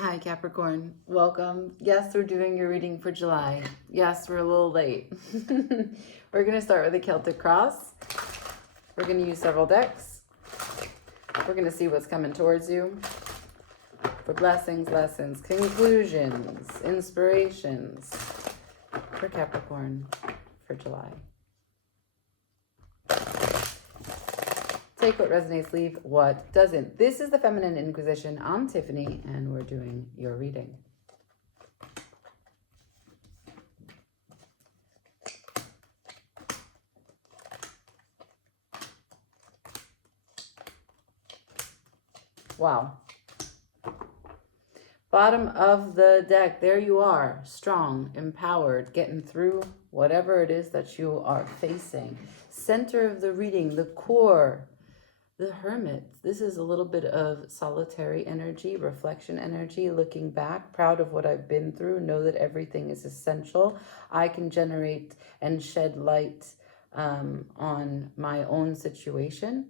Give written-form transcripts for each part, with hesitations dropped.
Hi, Capricorn. Welcome. Yes, we're doing your reading for July. Yes, we're a little late. We're going to start with the Celtic Cross. We're going to use several decks. We're going to see what's coming towards you for blessings, lessons, conclusions, inspirations for Capricorn for July. Take what resonates, leave what doesn't. This is the Feminine Inquisition. I'm Tiffany, and we're doing your reading. Wow. Bottom of the deck, there you are, strong, empowered, getting through whatever it is that you are facing. Center of the reading, the core, the Hermit. This is a little bit of solitary energy, reflection energy, looking back, proud of what I've been through, know that everything is essential. I can generate and shed light on my own situation.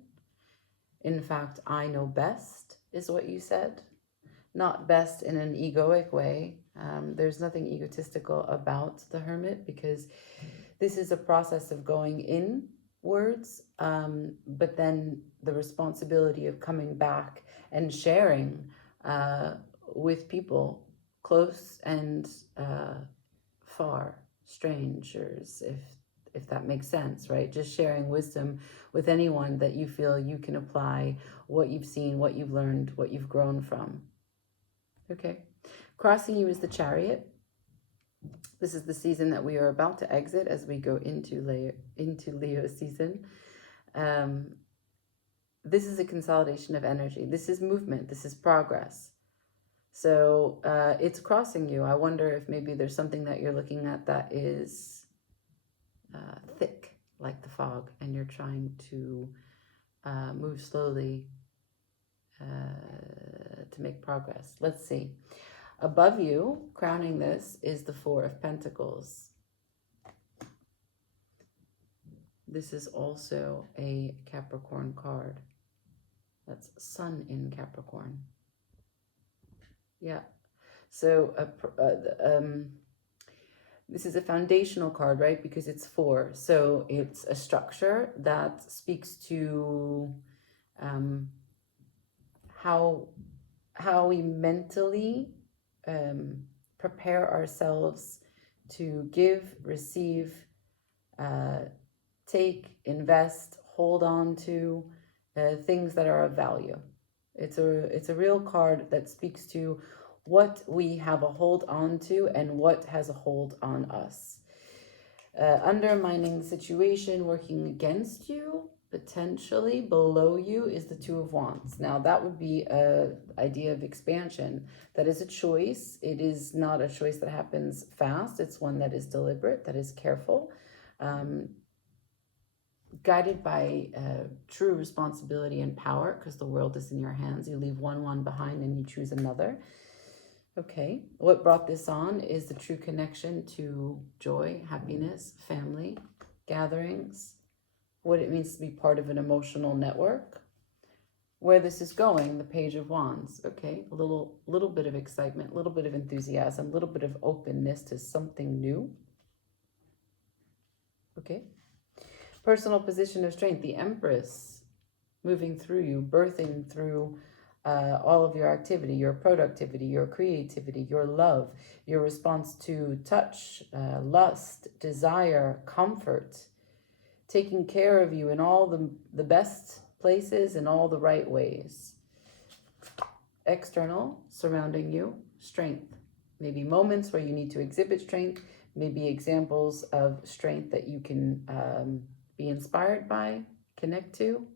In fact, I know best, is what you said. Not best in an egoic way. There's nothing egotistical about the Hermit, because this is a process of going inwards, but then the responsibility of coming back and sharing with people close and far, strangers, if that makes sense, right? Just sharing wisdom with anyone that you feel you can apply what you've seen, what you've learned, what you've grown from. Okay, crossing you is the Chariot. This is the season that we are about to exit as we go into Leo season. This is a consolidation of energy. This is movement. This is progress. So it's crossing you. I wonder if maybe there's something that you're looking at that is thick, like the fog, and you're trying to move slowly to make progress. Let's see. Above you, crowning this, is the Four of Pentacles. This is also a Capricorn card. That's Sun in Capricorn. Yeah. So this is a foundational card, right? Because it's four. So it's a structure that speaks to how we mentally prepare ourselves to give, receive, take, invest, hold on to things that are of value. It's a real card that speaks to what we have a hold on to and what has a hold on us. Undermining the situation, working against you, potentially below you, is the Two of Wands. Now that would be an idea of expansion. That is a choice. It is not a choice that happens fast. It's one that is deliberate, that is careful, guided by true responsibility and power, because the world is in your hands. You leave one behind and you choose another. Okay, what brought this on is the true connection to joy, happiness, family, gatherings, what it means to be part of an emotional network. Where this is going, the Page of Wands. Okay, a little bit of excitement, a little bit of enthusiasm, a little bit of openness to something new. Okay. Personal position of strength, the Empress, moving through you, birthing through all of your activity, your productivity, your creativity, your love, your response to touch, lust, desire, comfort, taking care of you in all the best places in all the right ways. External, surrounding you, strength. Maybe moments where you need to exhibit strength, maybe examples of strength that you can be inspired by, connect to.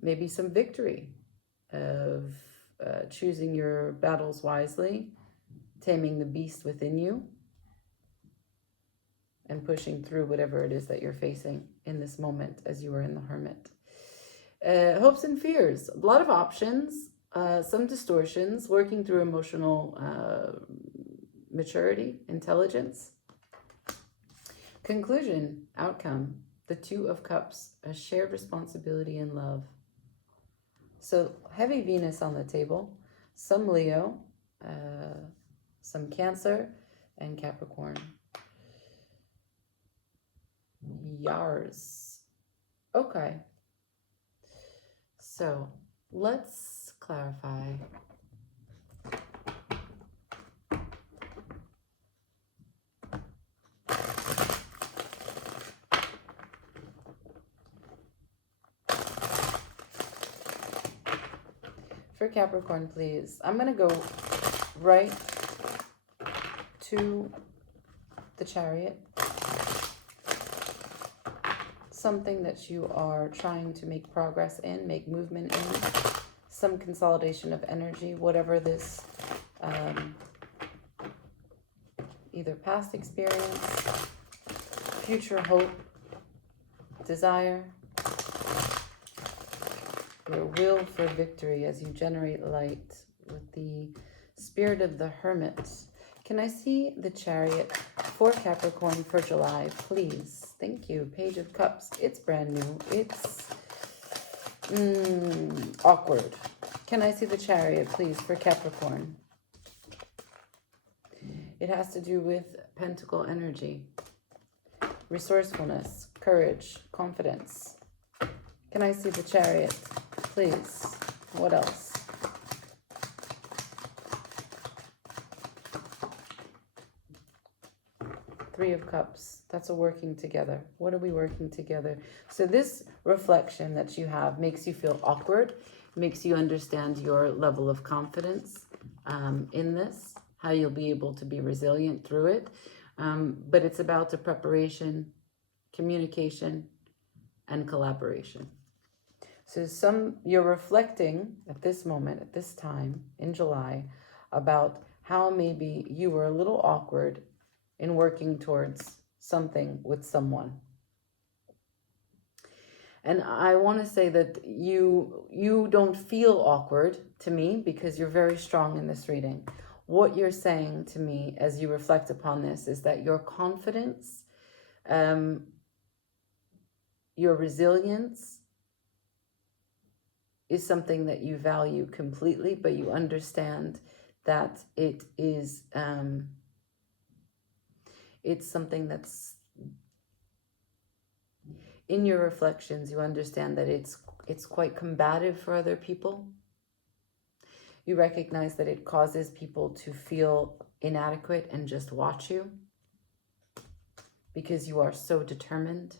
Maybe some victory of choosing your battles wisely, taming the beast within you, and pushing through whatever it is that you're facing in this moment as you are in the Hermit. Hopes and fears, a lot of options, some distortions, working through emotional maturity, intelligence. Conclusion, outcome, the Two of Cups, a shared responsibility and love. So heavy Venus on the table, some Leo, some Cancer, and Capricorn. Yars. Okay. So let's clarify. For Capricorn, please. I'm going to go right to the Chariot. Something that you are trying to make progress in, make movement in, some consolidation of energy, whatever this, either past experience, future hope, desire, your will for victory as you generate light with the spirit of the Hermit. Can I see the Chariot for Capricorn for July, please? Thank you. Page of Cups. It's brand new. It's awkward. Can I see the Chariot, please, for Capricorn? It has to do with Pentacle energy, resourcefulness, courage, confidence. Can I see the Chariot, please? What else? Three of Cups. That's a working together. What are we working together? So this reflection that you have makes you feel awkward, makes you understand your level of confidence in this, how you'll be able to be resilient through it. But it's about the preparation, communication, and collaboration. So you're reflecting at this moment, at this time in July, about how maybe you were a little awkward in working towards something with someone. And I want to say that you don't feel awkward to me because you're very strong in this reading. What you're saying to me as you reflect upon this is that your confidence, your resilience is something that you value completely, but you understand that it is it's something that's in your reflections. You understand that it's quite combative for other people. You recognize that it causes people to feel inadequate and just watch you because you are so determined.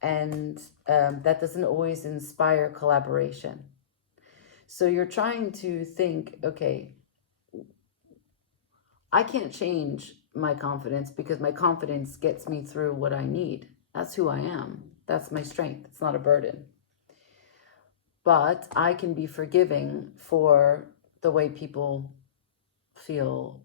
And that doesn't always inspire collaboration. So you're trying to think, okay, I can't change my confidence because my confidence gets me through what I need. That's who I am. That's my strength. It's not a burden. But I can be forgiving for the way people feel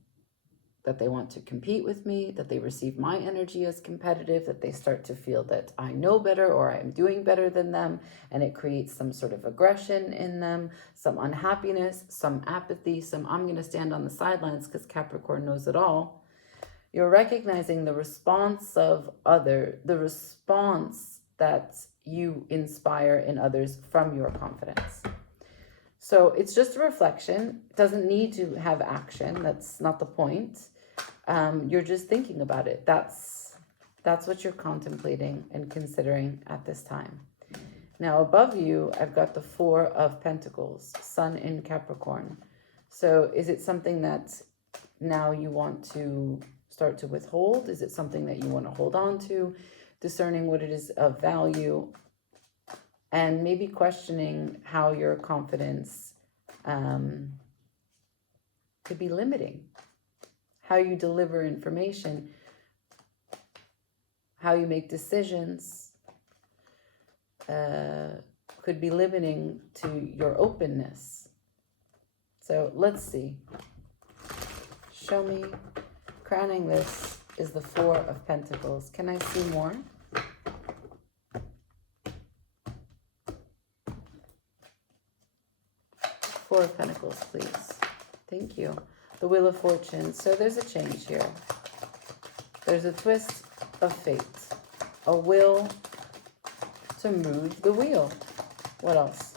that they want to compete with me, that they receive my energy as competitive, that they start to feel that I know better or I'm doing better than them, and it creates some sort of aggression in them, some unhappiness, some apathy, some I'm going to stand on the sidelines because Capricorn knows it all. You're recognizing the response of the response that you inspire in others from your confidence. So it's just a reflection. It doesn't need to have action. That's not the point. You're just thinking about it. That's what you're contemplating and considering at this time. Now above you, I've got the Four of Pentacles, Sun in Capricorn. So is it something that now you want to start to withhold? Is it something that you want to hold on to? Discerning what it is of value, and maybe questioning how your confidence could be limiting. How you deliver information, how you make decisions could be limiting to your openness. So let's see. Show me. Crowning this is the Four of Pentacles. Can I see more? Four of Pentacles, please. Thank you. The Wheel of Fortune. So there's a change here. There's a twist of fate. A will to move the wheel. What else?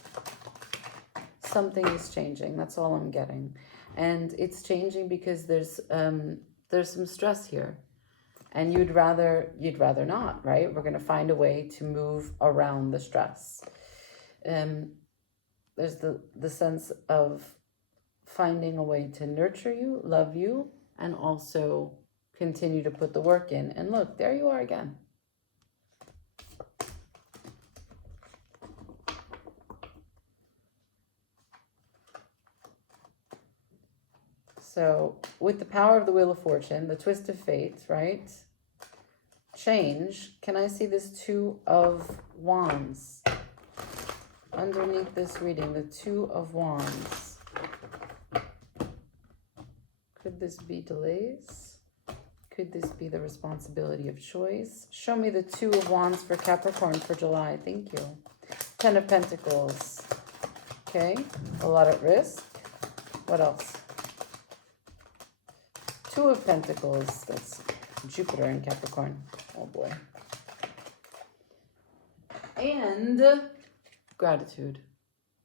something is changing. That's all I'm getting. And it's changing because there's some stress here. And you'd rather not, right? We're going to find a way to move around the stress. There's the sense of finding a way to nurture you, love you, and also continue to put the work in. And look, there you are again. So with the power of the Wheel of Fortune, the twist of fate, right? Change. Can I see this Two of Wands? Underneath this reading, the Two of Wands. Could this be delays? Could this be the responsibility of choice? Show me the Two of Wands for Capricorn for July. Thank you. Ten of Pentacles. Okay. A lot at risk. What else? Two of Pentacles. That's Jupiter in Capricorn. Oh boy. And gratitude.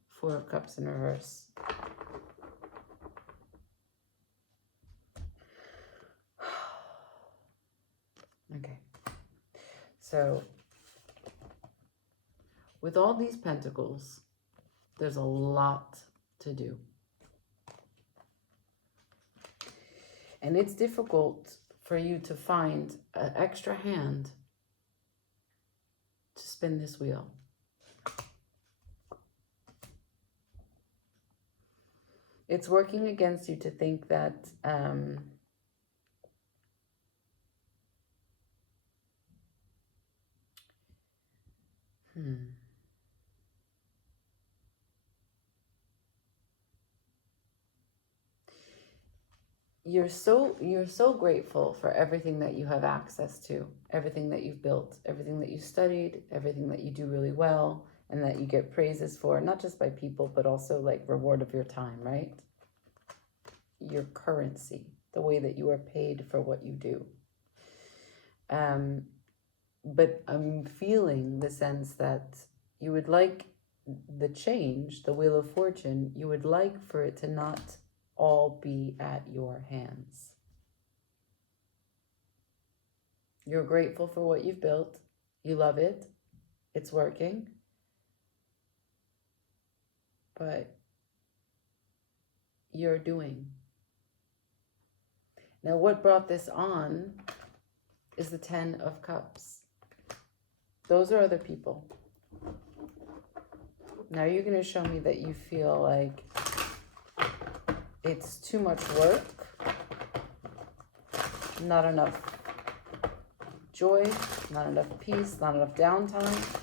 Four of Cups in reverse. Okay. So with all these pentacles, there's a lot to do. And it's difficult for you to find an extra hand to spin this wheel. It's working against you to think that you're so grateful for everything that you have access to, everything that you've built, everything that you studied, everything that you do really well, and that you get praises for, not just by people, but also like reward of your time, right? Your currency, the way that you are paid for what you do. But I'm feeling the sense that you would like the change, the Wheel of Fortune, you would like for it to not all be at your hands. You're grateful for what you've built. You love it. It's working. But you're doing. Now, what brought this on is the Ten of Cups. Those are other people. Now you're going to show me that you feel like it's too much work, not enough joy, not enough peace, not enough downtime,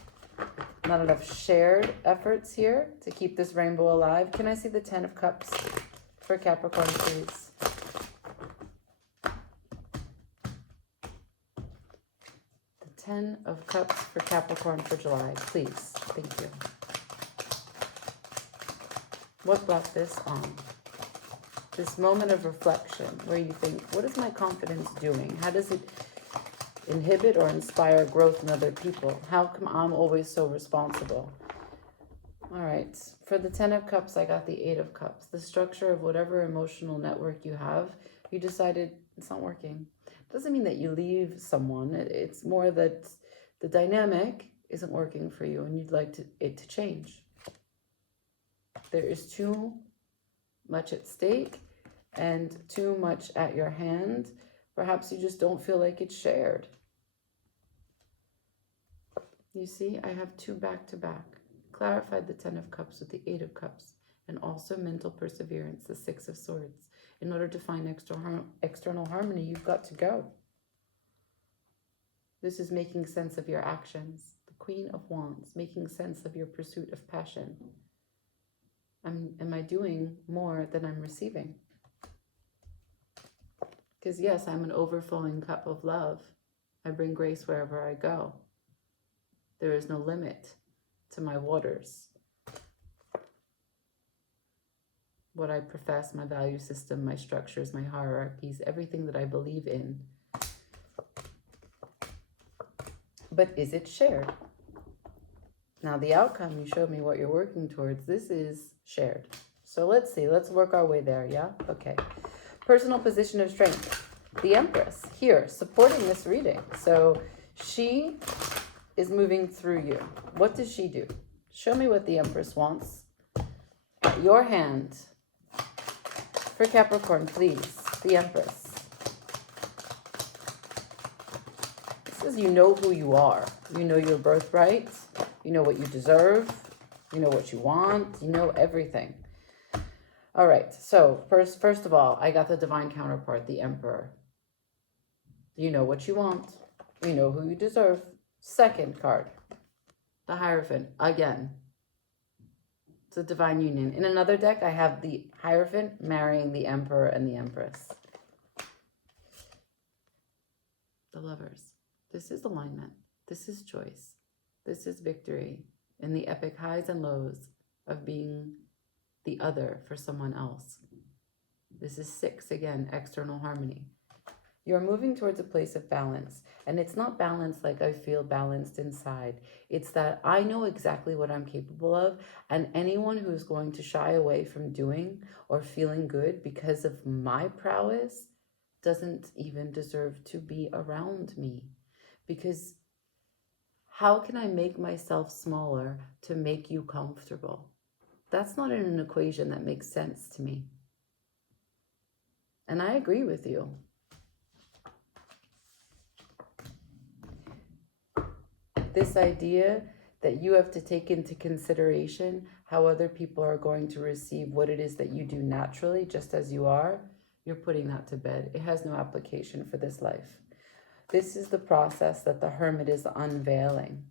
not enough shared efforts here to keep this rainbow alive. Can I see the Ten of Cups for Capricorn, please? The Ten of Cups for Capricorn for July, please. Thank you. What brought this on? This moment of reflection where you think, what is my confidence doing? How does it inhibit or inspire growth in other people? How come I'm always so responsible? All right. For the Ten of Cups, I got the Eight of Cups. The structure of whatever emotional network you have, you decided it's not working. It doesn't mean that you leave someone. It's more that the dynamic isn't working for you and you'd like it to change. There is too much at stake and too much at your hand. Perhaps you just don't feel like it's shared. You see, I have two back to back. Clarified the Ten of Cups with the Eight of Cups, and also mental perseverance, the Six of Swords. In order to find external harmony, you've got to go. This is making sense of your actions. The Queen of Wands, making sense of your pursuit of passion. Am I doing more than I'm receiving? Because yes, I'm an overflowing cup of love. I bring grace wherever I go. There is no limit to my waters. What I profess, my value system, my structures, my hierarchies, everything that I believe in. But is it shared? Now, the outcome, you showed me what you're working towards. This is shared. So let's see. Let's work our way there, yeah? Okay. Personal position of strength. The Empress, here, supporting this reading. So she is moving through you. What does she do? Show me what the Empress wants. Your hand. For Capricorn, please. The Empress. It says you know who you are. You know your birthright. You know what you deserve. You know what you want. You know everything. All right. So first of all, I got the divine counterpart, the Emperor. You know what you want. You know who you deserve. Second card, the Hierophant. Again, it's a divine union. In another deck, I have the Hierophant marrying the Emperor and the Empress. The Lovers. This is alignment. This is choice. This is victory in the epic highs and lows of being the other for someone else. This is 6, again, external harmony. You're moving towards a place of balance. And it's not balance like I feel balanced inside. It's that I know exactly what I'm capable of. And anyone who's going to shy away from doing or feeling good because of my prowess doesn't even deserve to be around me. Because how can I make myself smaller to make you comfortable? That's not an equation that makes sense to me. And I agree with you. This idea that you have to take into consideration how other people are going to receive what it is that you do naturally, just as you are, you're putting that to bed. It has no application for this life. This is the process that the Hermit is unveiling.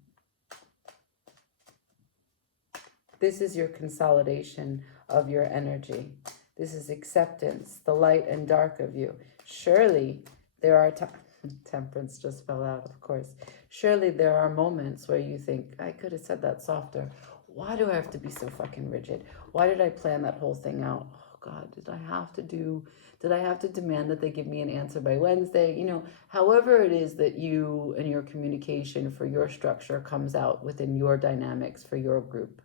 This is your consolidation of your energy. This is acceptance, the light and dark of you. Surely there are Temperance just fell out, of course. Surely there are moments where you think, I could have said that softer. Why do I have to be so fucking rigid? Why did I plan that whole thing out? Oh God, did I have to demand that they give me an answer by Wednesday? You know, however it is that you and your communication for your structure comes out within your dynamics for your group.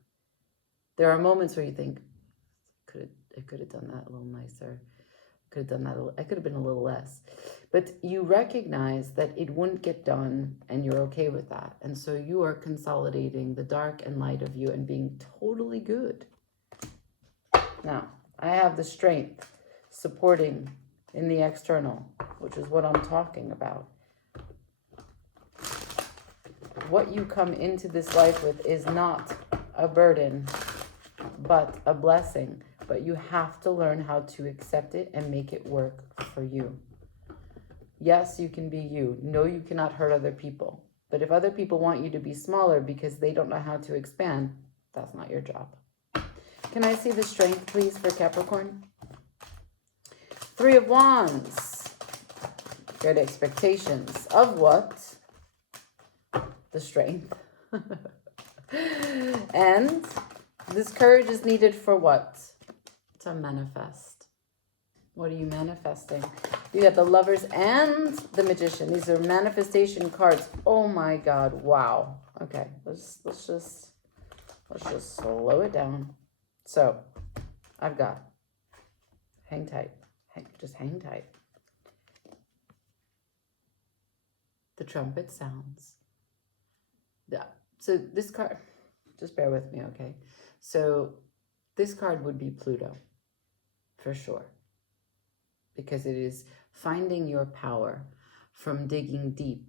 There are moments where you think, I could have done that a little nicer. I could have been a little less. But you recognize that it wouldn't get done and you're okay with that. And so you are consolidating the dark and light of you and being totally good. Now, I have the strength supporting in the external, which is what I'm talking about. What you come into this life with is not a burden, but a blessing. But you have to learn how to accept it and make it work for you. Yes, you can be you. No, you cannot hurt other people. But if other people want you to be smaller because they don't know how to expand, that's not your job. Can I see the strength, please, for Capricorn? 3 of Wands. Great expectations. Of what? The strength. And this courage is needed for what? To manifest. What are you manifesting? You got the Lovers and the Magician. These are manifestation cards. Oh my God! Wow. Okay, let's just slow it down. So, I've got. Hang tight. Just hang tight. The trumpet sounds. Yeah. So this card. Just bear with me, okay? So this card would be Pluto, for sure. Because it is finding your power from digging deep,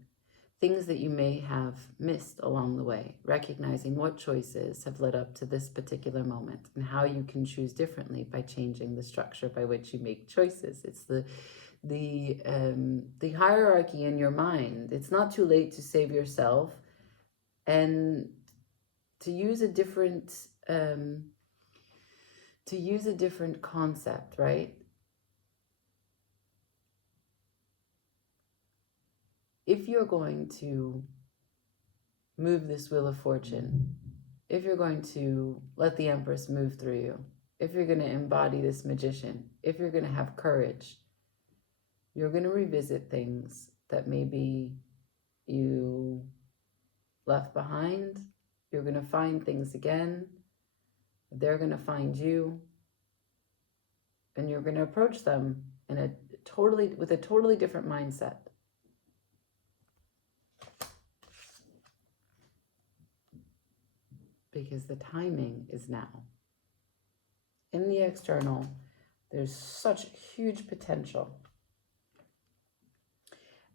things that you may have missed along the way, recognizing what choices have led up to this particular moment and how you can choose differently by changing the structure by which you make choices. It's the hierarchy in your mind. It's not too late to save yourself and to use a different concept, right? If you're going to move this wheel of fortune, if you're going to let the Empress move through you, if you're going to embody this magician, if you're going to have courage, you're going to revisit things that maybe you left behind You're going to find things again. They're going to find you. And you're going to approach them with a totally different mindset. Because the timing is now. In the external, there's such huge potential.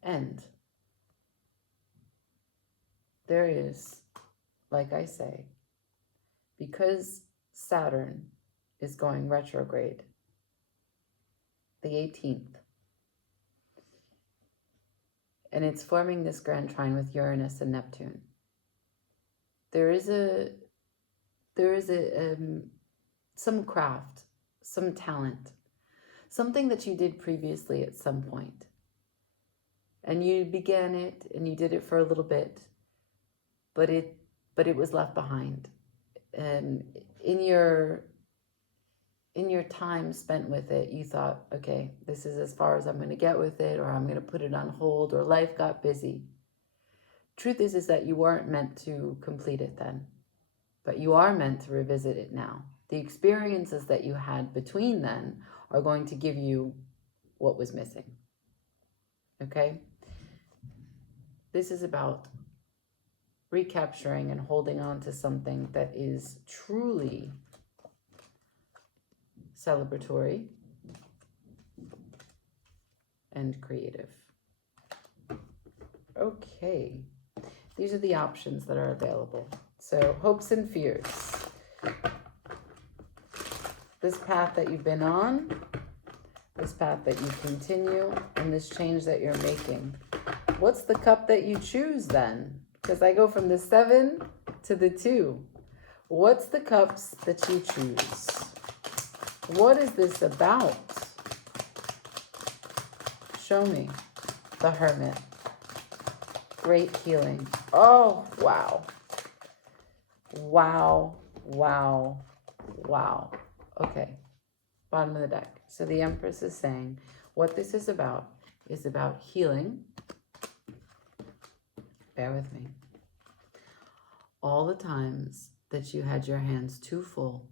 And there is, like I say, because Saturn is going retrograde, the 18th, and it's forming this grand trine with Uranus and Neptune. There is some craft, some talent, something that you did previously at some point. And you began it and you did it for a little bit, but it was left behind. And in your time spent with it, you thought, okay, this is as far as I'm going to get with it, or I'm going to put it on hold, or life got busy. Truth is that you weren't meant to complete it then, but you are meant to revisit it now. The experiences that you had between then are going to give you what was missing. Okay? This is about recapturing and holding on to something that is truly celebratory and creative. Okay, these are the options that are available. So, hopes and fears. This path that you've been on, this path that you continue, and this change that you're making. What's the cup that you choose then? Because I go from the 7 to the 2. What's the cups that you choose? What is this about? Show me. The Hermit. Great healing. Oh, wow. Wow, wow, wow. Okay, bottom of the deck. So the Empress is saying what this is about healing. Bear with me. All the times that you had your hands too full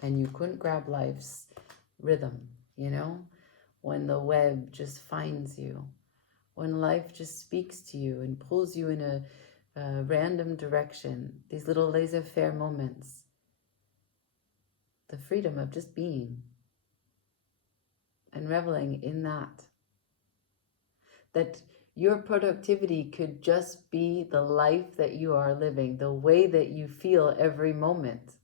and you couldn't grab life's rhythm, you know, when the web just finds you, when life just speaks to you and pulls you in a random direction, these little laissez-faire moments, the freedom of just being and reveling in that your productivity could just be the life that you are living, the way that you feel every moment.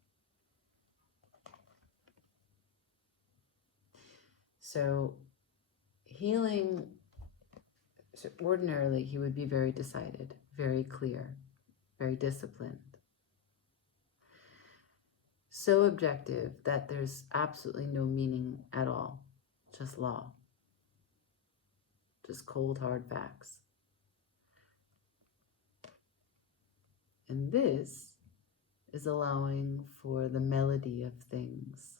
So healing, so ordinarily he would be very decided, very clear, very disciplined. So objective that there's absolutely no meaning at all, just law. Just cold, hard facts. And this is allowing for the melody of things.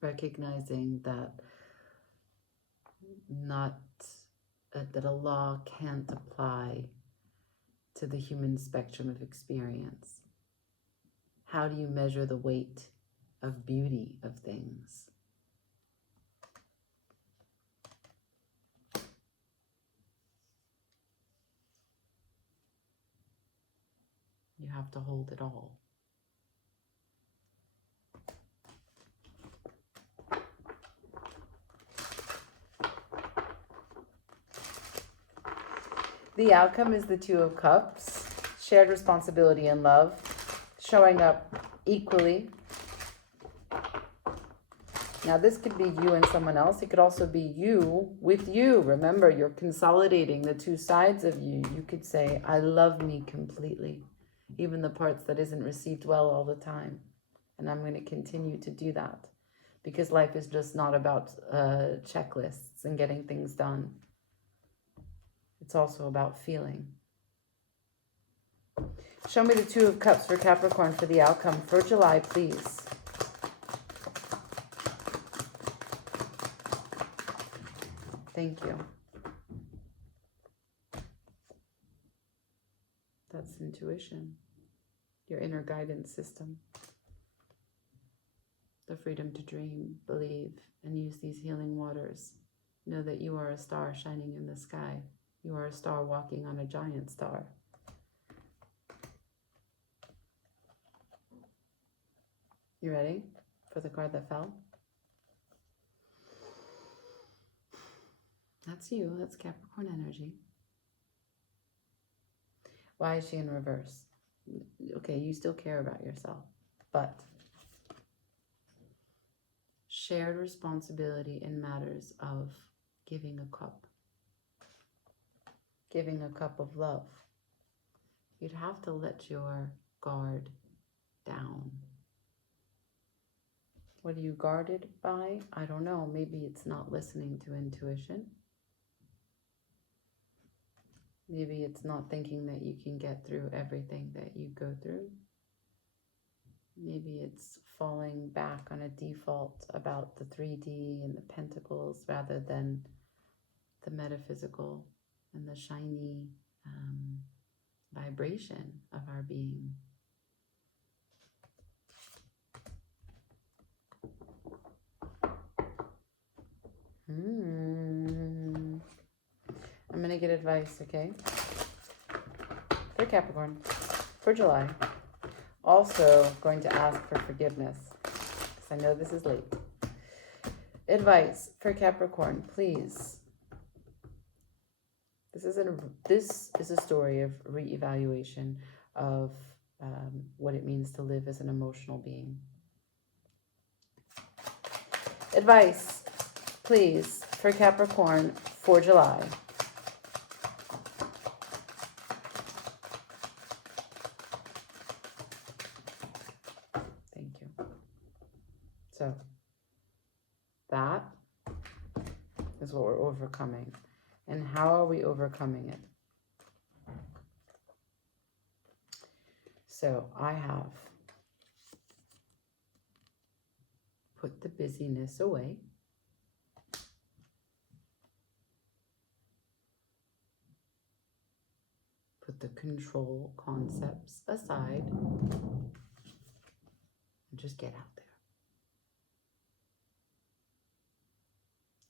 Recognizing that that a law can't apply to the human spectrum of experience. How do you measure the weight of beauty of things? You have to hold it all. The outcome is the 2 of Cups, shared responsibility and love, showing up equally. Now this could be you and someone else. It could also be you with you. Remember, you're consolidating the 2 sides of you. You could say, I love me completely, even the parts that isn't received well all the time. And I'm going to continue to do that because life is just not about checklists and getting things done. It's also about feeling. Show me the 2 of Cups for Capricorn for the outcome for July, please. Thank you. That's intuition, your inner guidance system. The freedom to dream, believe, and use these healing waters. Know that you are a star shining in the sky. You are a star walking on a giant star. You ready for the card that fell? That's you. That's Capricorn energy. Why is she in reverse? Okay, you still care about yourself, but shared responsibility in matters of giving a cup of love. You'd have to let your guard down. What are you guarded by? I don't know. Maybe it's not listening to intuition. Maybe it's not thinking that you can get through everything that you go through. Maybe it's falling back on a default about the 3D and the pentacles rather than the metaphysical and the shiny vibration of our being. I'm going to get advice, okay? For Capricorn, for July. Also going to ask for forgiveness, because I know this is late. Advice for Capricorn, please. This is a story of reevaluation of what it means to live as an emotional being. Advice, please, for Capricorn for July. Thank you. So, that is what we're overcoming. And how are we overcoming it? So, I have put the busyness away. Put the control concepts aside and just get out there.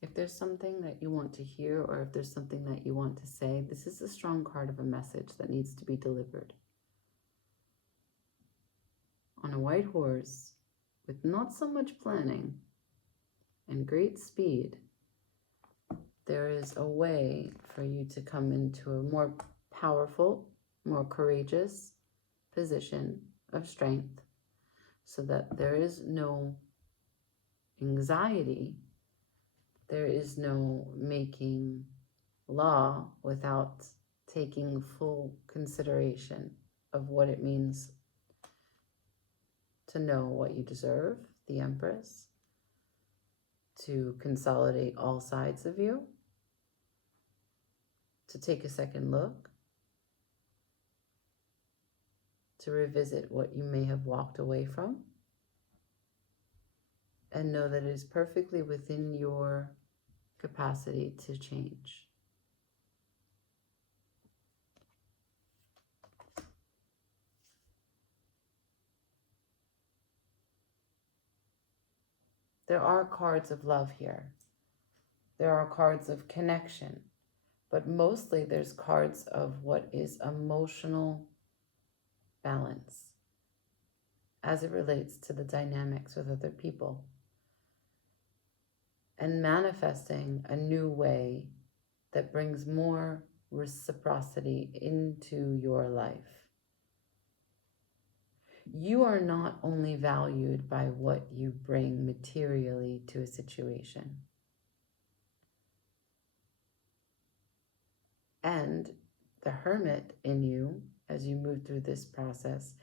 If there's something that you want to hear or if there's something that you want to say, this is a strong card of a message that needs to be delivered. On a white horse, with not so much planning and great speed, there is a way for you to come into a more powerful, more courageous position of strength so that there is no anxiety, there is no making law without taking full consideration of what it means to know what you deserve, the Empress, to consolidate all sides of you, to take a second look, to revisit what you may have walked away from, and know that it is perfectly within your capacity to change. There are cards of love here. There are cards of connection, but mostly there's cards of what is emotional balance as it relates to the dynamics with other people and manifesting a new way that brings more reciprocity into your life. You are not only valued by what you bring materially to a situation. And the Hermit in you, as you move through this process,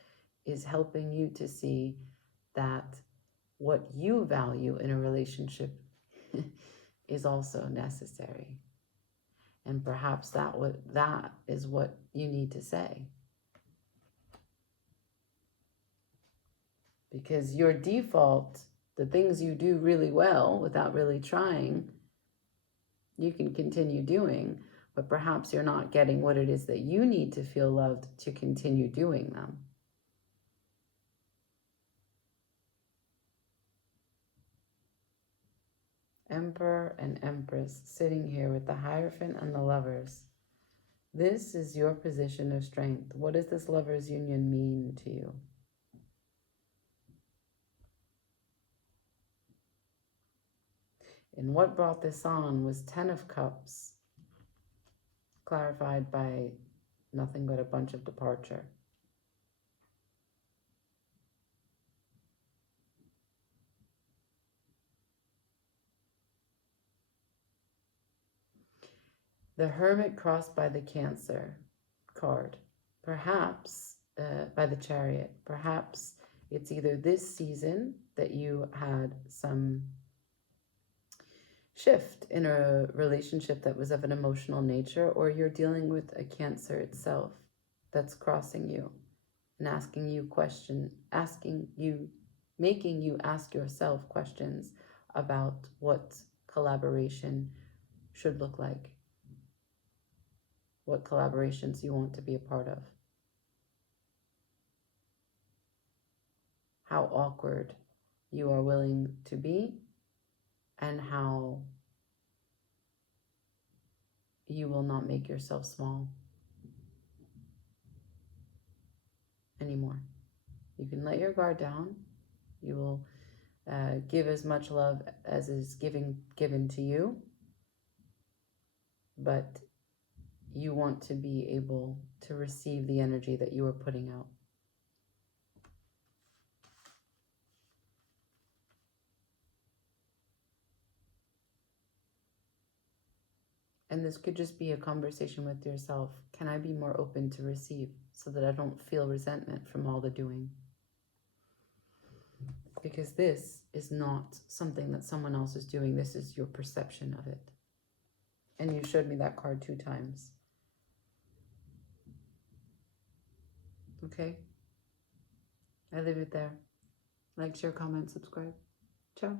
is helping you to see that what you value in a relationship is also necessary. And perhaps that is what you need to say. Because your default, the things you do really well without really trying, you can continue doing. but perhaps you're not getting what it is that you need to feel loved to continue doing them. Emperor and Empress sitting here with the Hierophant and the Lovers. This is your position of strength. What does this Lovers union mean to you? And what brought this on was 10 of Cups, clarified by nothing but a bunch of departure. The Hermit crossed by the Cancer card, perhaps by the Chariot. Perhaps it's either this season that you had some shift in a relationship that was of an emotional nature, or you're dealing with a Cancer itself that's crossing you and asking you making you ask yourself questions about what collaboration should look like, what collaborations you want to be a part of, how awkward you are willing to be, and how you will not make yourself small anymore. You can let your guard down. You will give as much love as is given to you, but you want to be able to receive the energy that you are putting out. And this could just be a conversation with yourself. Can I be more open to receive so that I don't feel resentment from all the doing? Because this is not something that someone else is doing. This is your perception of it. And you showed me that card 2 times. Okay? I leave it there. Like, share, comment, subscribe. Ciao.